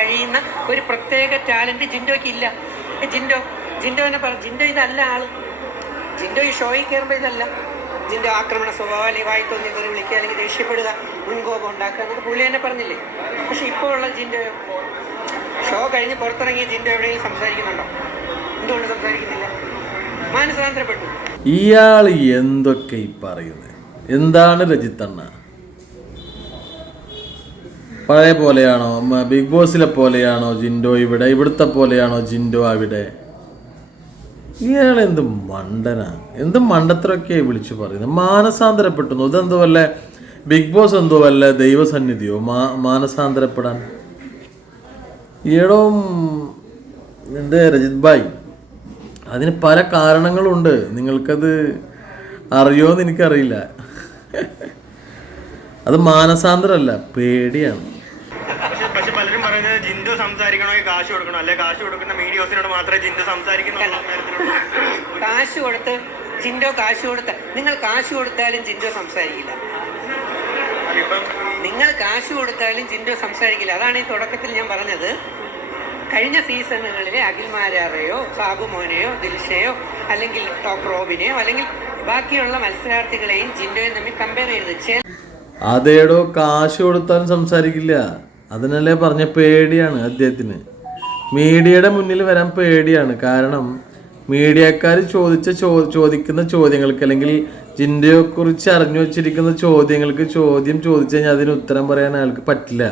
കഴിയുന്ന ഒരു പ്രത്യേക ടാലന്റ് ജിൻഡോയ്ക്ക് ഇല്ല. ജിൻഡോ തന്നെ പറഞ്ഞു, ജിൻഡോ ഇതല്ല ആള്. ജിൻഡോ ഈ ഷോയിൽ കയറുമ്പോൾ ഇതല്ല. ജിൻഡോ ആക്രമണ സ്വഭാവം, അല്ലെങ്കിൽ വായി തോന്നി കയറി വിളിക്കുക, അല്ലെങ്കിൽ ദേഷ്യപ്പെടുക, മുൻകോപം ഉണ്ടാക്കുക എന്നൊക്കെ പുള്ളി തന്നെ പറഞ്ഞില്ലേ. പക്ഷെ ഇപ്പോൾ ഉള്ള ജിൻഡോ, ഷോ കഴിഞ്ഞ് പുറത്തിറങ്ങിയ ജിൻഡോ എവിടെയെങ്കിലും സംസാരിക്കുന്നുണ്ടോ? എന്തുകൊണ്ട് സംസാരിക്കുന്നില്ല? മാനസാന്തരപ്പെട്ടു. ഇയാൾ എന്തൊക്കെ ഈ പറയുന്നത്? എന്താണ് രജിത്തണ്ണ? പഴയ പോലെയാണോ? ബിഗ് ബോസിലെ പോലെയാണോ ജിൻഡോ ഇവിടെ? ഇവിടുത്തെ പോലെയാണോ ജിൻഡോ അവിടെ? ഇയാൾ എന്ത് മണ്ടനാ, എന്ത് മണ്ടത്തരൊക്കെ വിളിച്ചു പറയുന്നത്? മാനസാന്തരപ്പെട്ടു. ഇതെന്തോ വല്ല ബിഗ് ബോസ് എന്തോ വല്ല ദൈവസന്നിധിയോ മാനസാന്തരപ്പെടാൻ? ഈയിടോ എൻ്റെ രജിത് ഭായ്, അതിന് പല കാരണങ്ങളുണ്ട്. നിങ്ങൾക്കത് അറിയോന്ന് എനിക്കറിയില്ല. അത് മാനസാന്തരമല്ല, പേടിയാണ്. പക്ഷെ പലരും പറയുന്നത് ജിൻഡോ സംസാരിക്കണമെങ്കിൽ കാശ് കൊടുക്കണം, അല്ലെ കാശ് കൊടുക്കുന്ന മീഡിയോസിനോട് മാത്രമേ ജിൻഡോ സംസാരിക്കുന്നുള്ളൂ. കാശ് കൊടുത്ത് ജിൻഡോ കാശ് കൊടുത്ത, നിങ്ങൾ കാശ് കൊടുത്താലും ജിൻഡോ സംസാരിക്കില്ല. നിങ്ങൾ കാശ് കൊടുത്താലും ജിൻഡോ സംസാരിക്കില്ല. അതാണ് ഈ തുടക്കത്തിൽ ഞാൻ പറഞ്ഞത്. കഴിഞ്ഞ സീസണുകളിലെ അഖിൽമാരാറെയോ സാബുമോനെയോ ദിൽഷയോ അല്ലെങ്കിൽ ടോപ്പ് റോബിനെയോ അല്ലെങ്കിൽ ബാക്കിയുള്ള മത്സരാർത്ഥികളെയും ജിൻഡോയും തമ്മിൽ കമ്പയർ ചെയ്ത് അതേടോ കാശ് കൊടുത്താലും സംസാരിക്കില്ല. അതിനല്ലേ പറഞ്ഞ പേടിയാണ് അദ്ദേഹത്തിന്. മീഡിയയുടെ മുന്നിൽ വരാൻ പേടിയാണ്. കാരണം മീഡിയക്കാർ ചോദിക്കുന്ന ചോദ്യങ്ങൾക്ക്, അല്ലെങ്കിൽ ജിൻഡോയെ കുറിച്ച് അറിഞ്ഞു വച്ചിരിക്കുന്ന ചോദ്യങ്ങൾക്ക് ചോദ്യം ചോദിച്ചു കഴിഞ്ഞാൽ അതിന് ഉത്തരം പറയാൻ അയാൾക്ക് പറ്റില്ല.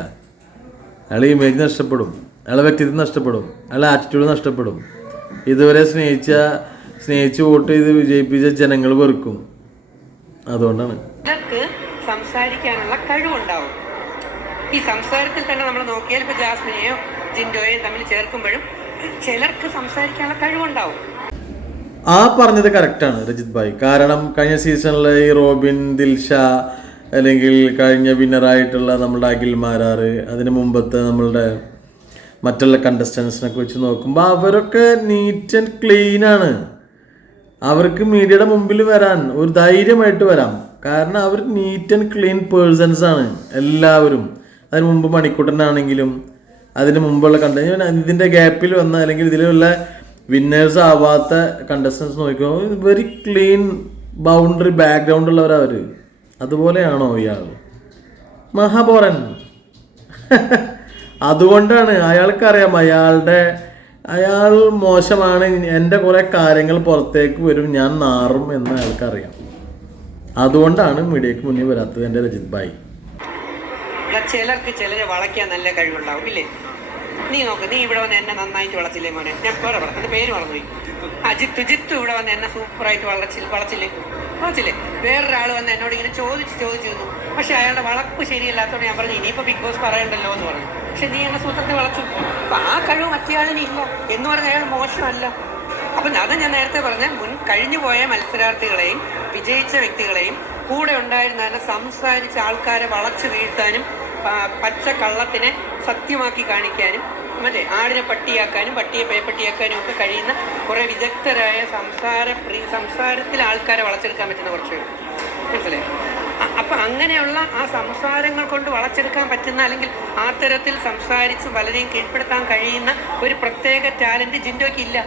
അയാൾ ഇമേജ് നഷ്ടപ്പെടും, അയാളെ വ്യക്തിത്വം നഷ്ടപ്പെടും, അയാളെ ആറ്റിറ്റ്യൂഡ് നഷ്ടപ്പെടും. ഇതുവരെ സ്നേഹിച്ച് വോട്ട് ചെയ്ത് വിജയിപ്പിച്ച ജനങ്ങൾ വെറുക്കും. അതുകൊണ്ടാണ് സംസാരിക്കാനുള്ള കഴിവുണ്ടാവും. ഈ സംസാരത്തിൽ തന്നെ നമ്മൾ നോക്കിയാൽ ഇപ്പോൾ ജാസ്മിനെയോ ജിൻഡോയെയോ തമ്മിൽ ചേർക്കുമ്പോഴും ചിലർക്ക് സംസാരിക്കാനുള്ള കഴിവുണ്ടാവും. ആ പറഞ്ഞത് കറക്റ്റാണ് രജിത് ഭായ്. കാരണം കഴിഞ്ഞ സീസണിലെ ഈ റോബിൻ, ദിൽഷ, അല്ലെങ്കിൽ കഴിഞ്ഞ വിന്നറായിട്ടുള്ള നമ്മളുടെ അഖിൽമാരാറ്, അതിന് മുമ്പത്തെ നമ്മളുടെ മറ്റുള്ള കണ്ടസ്റ്റൻസിനൊക്കെ വെച്ച് നോക്കുമ്പോൾ അവരൊക്കെ നീറ്റ് ആൻഡ് ക്ലീനാണ്. അവർക്ക് മീഡിയയുടെ മുമ്പിൽ വരാൻ ഒരു ധൈര്യമായിട്ട് വരാം. കാരണം അവർ നീറ്റ് ആൻഡ് ക്ലീൻ പേഴ്സൺസ് ആണ് എല്ലാവരും. അതിന് മുമ്പ് മണിക്കൂട്ടനാണെങ്കിലും അതിന് മുമ്പുള്ള ഇതിൻ്റെ ഗ്യാപ്പിൽ വന്ന, അല്ലെങ്കിൽ ഇതിലുള്ള വിന്നേഴ്സ് ആവാത്ത കണ്ടസ്റ്റൻസ് നോക്കിക്കുമ്പോൾ വെരി ക്ലീൻ ബൗണ്ടറി ബാക്ക്ഗ്രൗണ്ട് ഉള്ളവരവർ. അതുപോലെയാണോ ഇയാൾ? മഹാബോറൻ. അതുകൊണ്ടാണ് അയാൾക്കറിയാം അയാൾ മോശമാണ്, എൻ്റെ കുറേ കാര്യങ്ങൾ പുറത്തേക്ക് വരും, ഞാൻ നാറും എന്ന് അയാൾക്കറിയാം. അതുകൊണ്ടാണ് മീഡിയക്ക് മുന്നിൽ വരാത്തത് എൻ്റെ രജിത് ഭായ്. ചിലരെ വളയ്ക്കാൻ നല്ല കഴിവുണ്ടാവും ഇല്ലേ? നീ നോക്ക്, നീ ഇവിടെ വന്ന് എന്നെ നന്നായിട്ട് വളച്ചില്ലേ മോനെ? ഞാൻ വേറെ പറഞ്ഞു, എൻ്റെ പേര് മറന്നുപോയി. ജിത്തു ഇവിടെ വന്ന് എന്നെ സൂപ്പറായിട്ട് വളച്ചില്ലേ? വേറൊരാൾ വന്ന് എന്നോട് ഇങ്ങനെ ചോദിച്ചിരുന്നു. പക്ഷെ അയാളുടെ വളപ്പ് ശരിയല്ലാത്തതുകൊണ്ട് ഞാൻ പറഞ്ഞു ഇനിയിപ്പോൾ ബിഗ് ബോസ് പറയണ്ടല്ലോ എന്ന് പറഞ്ഞു. പക്ഷെ നീ എന്നെ സൂത്രത്തിൽ വളച്ചു. അപ്പം ആ കഴിവ് മറ്റേയാളിനില്ല എന്ന് പറഞ്ഞാൽ അയാൾ മോശമല്ല. അപ്പം അത് ഞാൻ നേരത്തെ പറഞ്ഞ കഴിഞ്ഞു പോയ മത്സരാർത്ഥികളെയും വിജയിച്ച വ്യക്തികളെയും കൂടെ ഉണ്ടായിരുന്ന സംസാരിച്ച ആൾക്കാരെ വളച്ചു വീഴ്ത്താനും പച്ച കള്ളത്തിനെ സത്യമാക്കി കാണിക്കാനും ആടിനെ പട്ടിയാക്കാനും പട്ടിയെ പേപ്പട്ടിയാക്കാനും ഒക്കെ കഴിയുന്ന കുറേ വിദഗ്ധരായ സംസാരത്തിൽ ആൾക്കാരെ വളച്ചെടുക്കാൻ പറ്റുന്ന കുറച്ച് മനസ്സിലായി. അപ്പം അങ്ങനെയുള്ള ആ സംസാരങ്ങൾ കൊണ്ട് വളച്ചെടുക്കാൻ പറ്റുന്ന, അല്ലെങ്കിൽ ആ തരത്തിൽ സംസാരിച്ച് പലരെയും കീഴ്പ്പെടുത്താൻ കഴിയുന്ന ഒരു പ്രത്യേക ടാലന്റ് ജിൻഡോയ്ക്ക് ഇല്ല.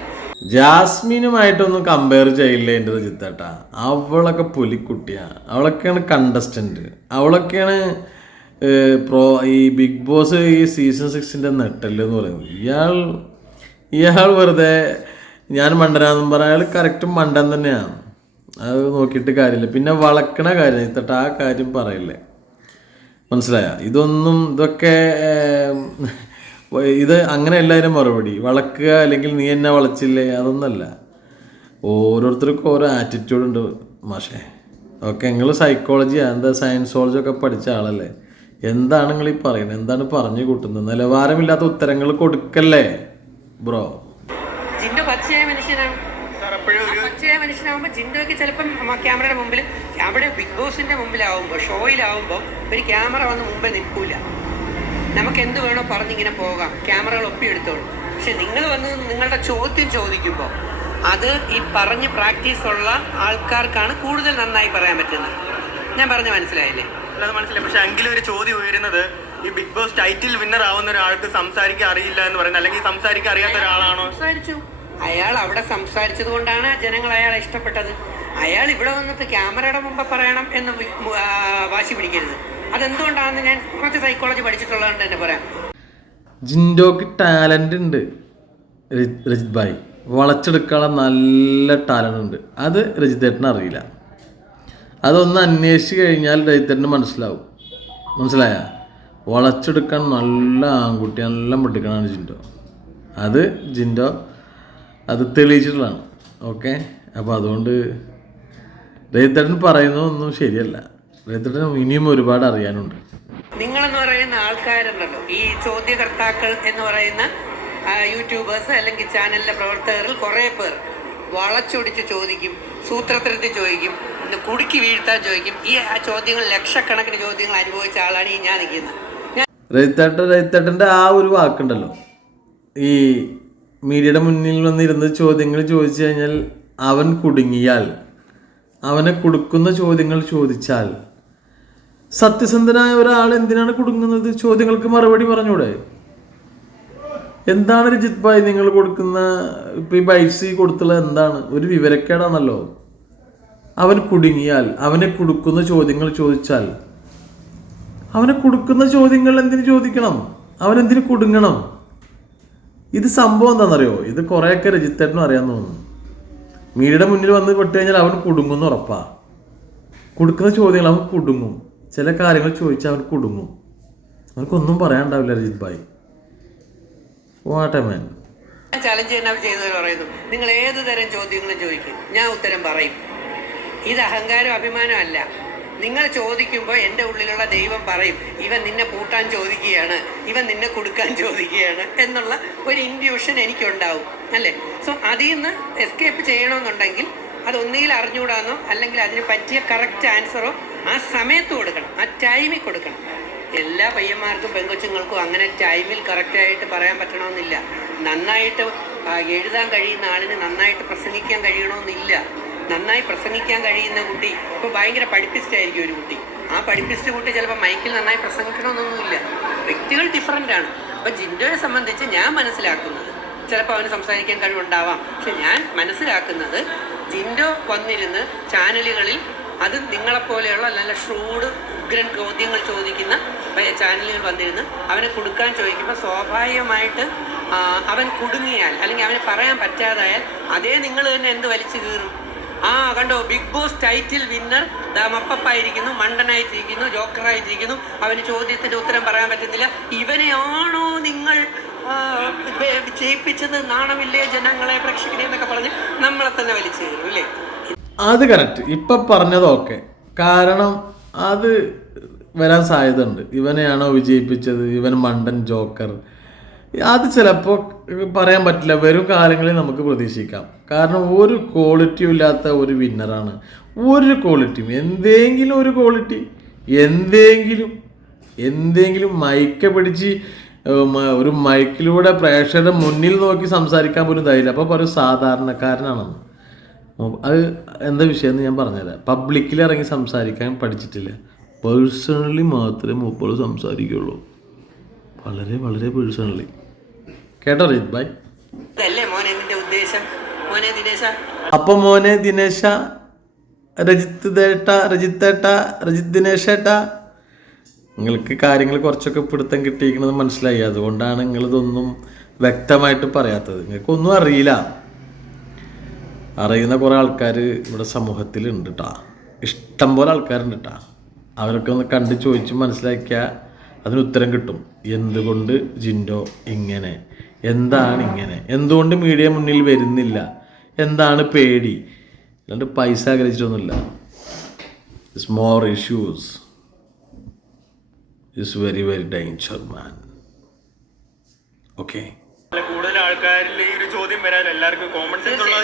ജാസ്മിനുമായിട്ടൊന്നും കമ്പയർ ചെയ്യില്ല എൻ്റെ രജിത്തേട്ടാ. അവളൊക്കെ പുലിക്കുട്ടിയാണ്. അവളൊക്കെയാണ് കണ്ടസ്റ്റൻറ്റ്. അവളൊക്കെയാണ് ഈ ബിഗ് ബോസ് ഈ സീസൺ 6 നെട്ടല് എന്ന് പറയുന്നത്. ഇയാൾ വെറുതെ ഞാൻ മണ്ടനാന്നും പറഞ്ഞാൽ അയാൾ കറക്റ്റ് മണ്ടൻ തന്നെയാണ്. അത് നോക്കിയിട്ട് കാര്യമില്ല. പിന്നെ വളക്കണ കാര്യം ഇത്തട്ട ആ കാര്യം പറയില്ലേ, മനസ്സിലായ? ഇതൊക്കെ ഇത് അങ്ങനെ എല്ലാവരും മറുപടി വളക്കുക, അല്ലെങ്കിൽ നീ എന്നെ വളച്ചില്ലേ, അതൊന്നല്ല. ഓരോരുത്തർക്കും ഓരോ ആറ്റിറ്റ്യൂഡ് ഉണ്ട് മാഷേ. ഓക്കെ, നിങ്ങൾ സൈക്കോളജിയാണ്, എന്താ സയൻസോളജി ഒക്കെ പഠിച്ച ആളല്ലേ? എന്താണ് നിങ്ങൾ ഈ പറയുന്നത്? എന്താണ് പറഞ്ഞു കൂട്ടുന്നത്? നിലവാരമില്ലാത്ത ഉത്തരങ്ങൾ കൊടുക്കല്ലേ ബ്രോ. ജിൻഡോ പച്ചയായ മനുഷ്യനാകുമ്പോൾ ജിൻഡോയ്ക്ക് ചിലപ്പം ക്യാമറയുടെ മുമ്പിൽ, അവിടെ ബിഗ് ബോസിന്റെ മുമ്പിലാവുമ്പോൾ, ഷോയിലാവുമ്പോൾ ഒരു ക്യാമറ വന്ന് മുമ്പേ നിൽക്കൂല. നമുക്ക് എന്ത് വേണോ പറഞ്ഞിങ്ങനെ പോകാം, ക്യാമറകൾ ഒപ്പിയെടുത്തോളൂ. പക്ഷെ നിങ്ങൾ വന്ന് നിങ്ങളുടെ ചോദ്യം ചോദിക്കുമ്പോൾ അത് ഈ പറഞ്ഞ് പ്രാക്ടീസ് ഉള്ള ആൾക്കാർക്കാണ് കൂടുതൽ നന്നായി പറയാൻ പറ്റുന്നത്. ഞാൻ പറഞ്ഞ മനസ്സിലായില്ലേ? അല്ലാതെ മനസ്സിലായി. പക്ഷെ എങ്കിലും ഒരു ചോദ്യം ഉയരുന്നത്, ഈ ബിഗ് ബോസ് ടൈറ്റിൽ വിന്നർ ആവുന്ന ഒരാൾക്ക് സംസാരിക്കാൻ അറിയില്ല എന്ന് പറയുന്നത്, അല്ലെങ്കിൽ സംസാരിക്കാൻ അറിയാത്ത ഒരാളാണോ? സംസാരിച്ചു. അയാൾ അവിടെ സംസാരിച്ചത് കൊണ്ടാണ് ജനങ്ങൾ അയാളെ ഇഷ്ടപ്പെട്ടത്. അയാൾ ഇവിടെ വന്നിട്ട് ക്യാമറയുടെ മുമ്പ് പറയണം എന്ന് വാശി പിടിക്കരുത്. അതെന്തുകൊണ്ടാണെന്ന് ഞാൻ കുറച്ച് സൈക്കോളജി പഠിച്ചിട്ടുള്ളതുകൊണ്ട് തന്നെ പറയാം. ജിൻഡോക്ക് ടാലൻ്റ് ഉണ്ട്. രജിത് ഭായ് വളച്ചെടുക്കാനുള്ള നല്ല ടാലൻ്റ് ഉണ്ട്. അത് രജിത്തേട്ടന് അറിയില്ല. അതൊന്ന് അന്വേഷിച്ച് കഴിഞ്ഞാൽ രജിത്തേട്ടന് മനസ്സിലായ വളച്ചെടുക്കാൻ നല്ല ആൺകുട്ടി, നല്ല മിടുക്കനാണ് ജിൻഡോ. അത് തെളിയിച്ചിട്ടുള്ളതാണ്. ഓക്കെ, അപ്പോൾ അതുകൊണ്ട് രജിത്തേട്ടൻ പറയുന്നതൊന്നും ശരിയല്ല. രജിത്തേട്ടൻ ഇനിയും ഒരുപാട് അറിയാനുണ്ട്. നിങ്ങളെന്ന് പറയുന്ന ആൾക്കാരുണ്ടല്ലോ, ഈ ചോദ്യകർത്താക്കൾ എന്ന് പറയുന്ന യൂട്യൂബേഴ്സ് അല്ലെങ്കിൽ ചാനലിലെ പ്രവർത്തകരിൽ കുറേ പേർ വളച്ചൊടിച്ച് ചോദിക്കും, സൂത്രത്തിൽ ചോദിക്കും, കുടുക്കി വീഴ്ത്താൻ ചോദിക്കും. ഈ ചോദ്യങ്ങൾ ലക്ഷക്കണക്കിന് ചോദ്യങ്ങൾ അനുഭവിച്ച ആളാണ് ഈ ഞാൻ നിൽക്കുന്നത്. രജിത്തേട്ടൻ്റെ ആ ഒരു വാക്കുണ്ടല്ലോ, ഈ മീഡിയയുടെ മുന്നിൽ വന്നിരുന്ന് ചോദ്യങ്ങൾ ചോദിച്ചു കഴിഞ്ഞാൽ അവൻ കുടുങ്ങിയാൽ, അവനെ കൊടുക്കുന്ന ചോദ്യങ്ങൾ ചോദിച്ചാൽ, സത്യസന്ധനായ ഒരാൾ എന്തിനാണ് കുടുങ്ങുന്നത്? ചോദ്യങ്ങൾക്ക് മറുപടി പറഞ്ഞൂടെ? എന്താണ് രജിത് ഭായ് നിങ്ങൾ കൊടുക്കുന്ന ഇപ്പം ഈ ബൈറ്റ്സ് കൊടുത്തുള്ളത്? എന്താണ്? ഒരു വിവരക്കേടാണല്ലോ. അവൻ കുടുങ്ങിയാൽ, അവനെ കൊടുക്കുന്ന ചോദ്യങ്ങൾ ചോദിച്ചാൽ, അവനെ കൊടുക്കുന്ന ചോദ്യങ്ങൾ എന്തിനു ചോദിക്കണം? അവനെന്തിനു കുടുങ്ങണം? ഇത് സംഭവം എന്താണെന്നറിയോ? ഇത് കുറേയൊക്കെ രജിത്തേട്ടനും അറിയാമെന്ന് തോന്നുന്നു. മീഡിയയുടെ മുന്നിൽ വന്ന് പെട്ട് കഴിഞ്ഞാൽ അവൻ കുടുങ്ങുമെന്ന് ഉറപ്പാ. കൊടുക്കുന്ന ചോദ്യങ്ങൾ അവൻ കുടുങ്ങും. ചില കാര്യങ്ങൾ ചോദിച്ചാൽ അവൻ കുടുങ്ങും. അവനക്കൊന്നും പറയാനുണ്ടാവില്ല രജിത് ഭായ്. What a man. ചലഞ്ച് തന്നെ ചെയ്തവർ പറയുന്നു, നിങ്ങൾ ഏത് തരം ചോദ്യങ്ങളും ചോദിക്കും, ഞാൻ ഉത്തരം പറയും. ഇത് അഹങ്കാരം, അഭിമാനമല്ല. നിങ്ങൾ ചോദിക്കുമ്പോൾ എൻ്റെ ഉള്ളിലുള്ള ദൈവം പറയും, ഇവൻ നിന്നെ പൂട്ടാൻ ചോദിക്കുകയാണ്, ഇവൻ നിന്നെ കൊടുക്കാൻ ചോദിക്കുകയാണ് എന്നുള്ള ഒരു ഇൻഡ്യൂഷൻ എനിക്കുണ്ടാവും, അല്ലേ? സോ അതിൽ നിന്ന് എസ്കേപ്പ് ചെയ്യണമെന്നുണ്ടെങ്കിൽ അതൊന്നുകിൽ അറിഞ്ഞുകൂടാന്നോ അല്ലെങ്കിൽ അതിന് പറ്റിയ കറക്റ്റ് ആൻസറോ ആ സമയത്ത് കൊടുക്കണം, ആ ടൈമിൽ കൊടുക്കണം. എല്ലാ പയ്യന്മാർക്കും പെങ്കൊച്ചുങ്ങൾക്കും അങ്ങനെ ടൈമിൽ കറക്റ്റായിട്ട് പറയാൻ പറ്റണമെന്നില്ല. നന്നായിട്ട് എഴുതാൻ കഴിയുന്ന ആളിന് നന്നായിട്ട് പ്രസംഗിക്കാൻ കഴിയണമെന്നില്ല. നന്നായി പ്രസംഗിക്കാൻ കഴിയുന്ന കുട്ടി ഇപ്പോൾ ഭയങ്കര പഠിപ്പിസ്റ്റായിരിക്കും ഒരു കുട്ടി. ആ പഠിപ്പിസ്റ്റ് കുട്ടി ചിലപ്പോൾ മൈക്കിൽ നന്നായി പ്രസംഗിക്കണമെന്നൊന്നുമില്ല. വ്യക്തികൾ ഡിഫറൻ്റ് ആണ്. അപ്പോൾ ജിൻഡോയെ സംബന്ധിച്ച് ഞാൻ മനസ്സിലാക്കുന്നത്, ചിലപ്പോൾ അവന് സംസാരിക്കാൻ കഴിവുണ്ടാവാം, പക്ഷെ ഞാൻ മനസ്സിലാക്കുന്നത് ജിൻഡോ വന്നിരുന്ന് ചാനലുകളിൽ, അത് നിങ്ങളെപ്പോലെയുള്ള നല്ല ഷ്രൂഡ് ഉഗ്രൻ ചോദ്യങ്ങൾ ചോദിക്കുന്ന ചാനലുകൾ വന്നിരുന്ന് അവനെ കൊടുക്കാൻ ചോദിക്കുമ്പോൾ സ്വാഭാവികമായിട്ട് അവൻ കുടുങ്ങിയാൽ അല്ലെങ്കിൽ അവന് പറയാൻ പറ്റാതായാൽ അതേ നിങ്ങൾ തന്നെ എന്ത് വലിച്ചു കീറും? കണ്ടോ, ബിഗ് ബോസ് ടൈറ്റിൽ വിന്നർ മപ്പപ്പായിരിക്കുന്നു, മണ്ടനായിട്ടിരിക്കുന്നു, ജോക്കറായിട്ടിരിക്കുന്നു, അവന് ചോദ്യത്തിന്റെ ഉത്തരം പറയാൻ പറ്റുന്നില്ല, ഇവനെയാണോ നിങ്ങൾ ജയിപ്പിച്ചത്, നാണമില്ലേ ജനങ്ങളെ, പ്രേക്ഷകരെ എന്നൊക്കെ പറഞ്ഞ് നമ്മളെ തന്നെ വലിച്ചു കീറും, ഇല്ലേ? അത് കറക്റ്റ്. ഇപ്പം പറഞ്ഞതൊക്കെ കാരണം അത് വരാൻ സാധ്യത ഉണ്ട്. ഇവനെയാണോ വിജയിപ്പിച്ചത്, ഇവൻ മണ്ടൻ ജോക്കർ, അത് ചിലപ്പോൾ പറയാൻ പറ്റില്ല. വരും കാലങ്ങളിൽ നമുക്ക് പ്രതീക്ഷിക്കാം. കാരണം ഒരു ക്വാളിറ്റിയും ഇല്ലാത്ത ഒരു വിന്നറാണ്. ഒരു ക്വാളിറ്റിയും, എന്തെങ്കിലും ഒരു ക്വാളിറ്റി, എന്തെങ്കിലും മൈക്ക പിടിച്ച് ഒരു മൈക്കിലൂടെ പ്രേക്ഷകരുടെ മുന്നിൽ നോക്കി സംസാരിക്കാൻ പോലും ധൈര്യം. അപ്പോൾ പറയും സാധാരണക്കാരനാണെന്ന്. അത് എന്താ വിഷയം എന്ന് ഞാൻ പറഞ്ഞുതരാം. പബ്ലിക്കിൽ ഇറങ്ങി സംസാരിക്കാൻ പഠിച്ചിട്ടില്ല. പേഴ്സണലി മാത്രമേ മൂപ്പർ സംസാരിക്കുള്ളൂ. വളരെ വളരെ പേഴ്സണലി. കേട്ടോ രജിത് ഭായ്? അപ്പൊ മോനെ ദിനേശ, രജിത് ദിനേശേട്ടാ, നിങ്ങൾക്ക് കാര്യങ്ങൾ കുറച്ചൊക്കെ പിടുത്തം കിട്ടിയിരിക്കണത് മനസ്സിലായി. അതുകൊണ്ടാണ് നിങ്ങളിതൊന്നും വ്യക്തമായിട്ട് പറയാത്തത്. നിങ്ങൾക്കൊന്നും അറിയില്ല. അറിയുന്ന കുറേ ആൾക്കാർ ഇവിടെ സമൂഹത്തിലുണ്ട് കേട്ടോ. ഇഷ്ടം പോലെ ആൾക്കാരുണ്ട് കേട്ടോ. അവരൊക്കെ ഒന്ന് കണ്ട് ചോദിച്ച് മനസ്സിലാക്കിയാൽ അതിന് ഉത്തരം കിട്ടും. എന്തുകൊണ്ട് ജിൻഡോ ഇങ്ങനെ, എന്താണ് ഇങ്ങനെ, എന്തുകൊണ്ട് മീഡിയ മുന്നിൽ വരുന്നില്ല, എന്താണ് പേടി? അല്ലാണ്ട് പൈസ ആഗ്രഹിച്ചിട്ടൊന്നുമില്ല. It's more issues, it's very very danger man. Okay, കൂടുതൽ ആൾക്കാരിൽ ഈ ഒരു ചോദ്യം വരാൻ എല്ലാവർക്കും കോമൺ സെൻസ് ഉള്ള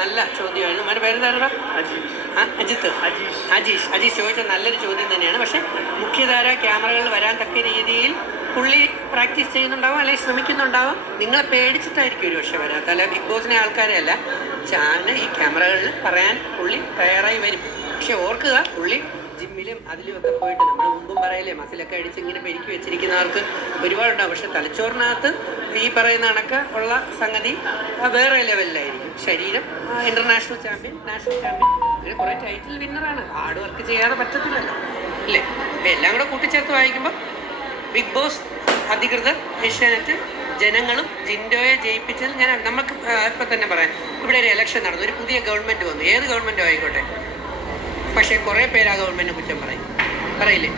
നല്ല ചോദ്യമാണ്. അജീഷ് ചോദിച്ച നല്ലൊരു ചോദ്യം തന്നെയാണ്. പക്ഷെ മുഖ്യധാര ക്യാമറകൾ വരാൻ തക്ക രീതിയിൽ പുള്ളി പ്രാക്ടീസ് ചെയ്യുന്നുണ്ടാവും, അല്ലെങ്കിൽ ശ്രമിക്കുന്നുണ്ടാവും. നിങ്ങളെ പേടിച്ചിട്ടായിരിക്കും ഒരു പക്ഷെ വരാത്ത. അല്ല ബിഗ് ബോസിനെ ആൾക്കാരെ അല്ല, ഈ ക്യാമറകളിൽ പറയാൻ പുള്ളി തയ്യാറായി വരും. പക്ഷെ ഓർക്കുക, പുള്ളി ജിമ്മിലും അതിലും ഒക്കെ പോയിട്ട് നമ്മൾ മുമ്പും പറയില്ലേ മസിലൊക്കെ അടിച്ച് ഇങ്ങനെ പെരുക്കി വെച്ചിരിക്കുന്നവർക്ക് ഒരുപാടുണ്ടാവും. പക്ഷെ തലച്ചോറിനകത്ത് ഈ പറയുന്ന കണക്ക് ഉള്ള സംഗതി വേറെ ലെവലിലായിരിക്കും. ശരീരം ഇന്റർനാഷണൽ ചാമ്പ്യൻ, നാഷണൽ ചാമ്പ്യൻ, അങ്ങനെ കുറേ ടൈറ്റിൽ വിന്നറാണ്. ഹാർഡ് വർക്ക് ചെയ്യാതെ പറ്റത്തില്ലല്ലോ അല്ലേ? അപ്പം എല്ലാം കൂടെ കൂട്ടിച്ചേർത്ത് വായിക്കുമ്പോൾ ബിഗ് ബോസ് അധികൃതർ, ഏഷ്യാനെറ്റ്, ജനങ്ങളും ജിൻഡോയെ ജയിപ്പിച്ചതിൽ ഞാൻ നമുക്ക് ഇപ്പം തന്നെ പറയാം. ഇവിടെ ഒരു ഇലക്ഷൻ നടന്നു, ഒരു പുതിയ ഗവൺമെൻറ് വന്നു, ഏത് ഗവൺമെൻറ്റും ആയിക്കോട്ടെ, പക്ഷേ കുറേ പേര് ആ ഗവൺമെൻറ് കുറ്റം പറയില്ലേ?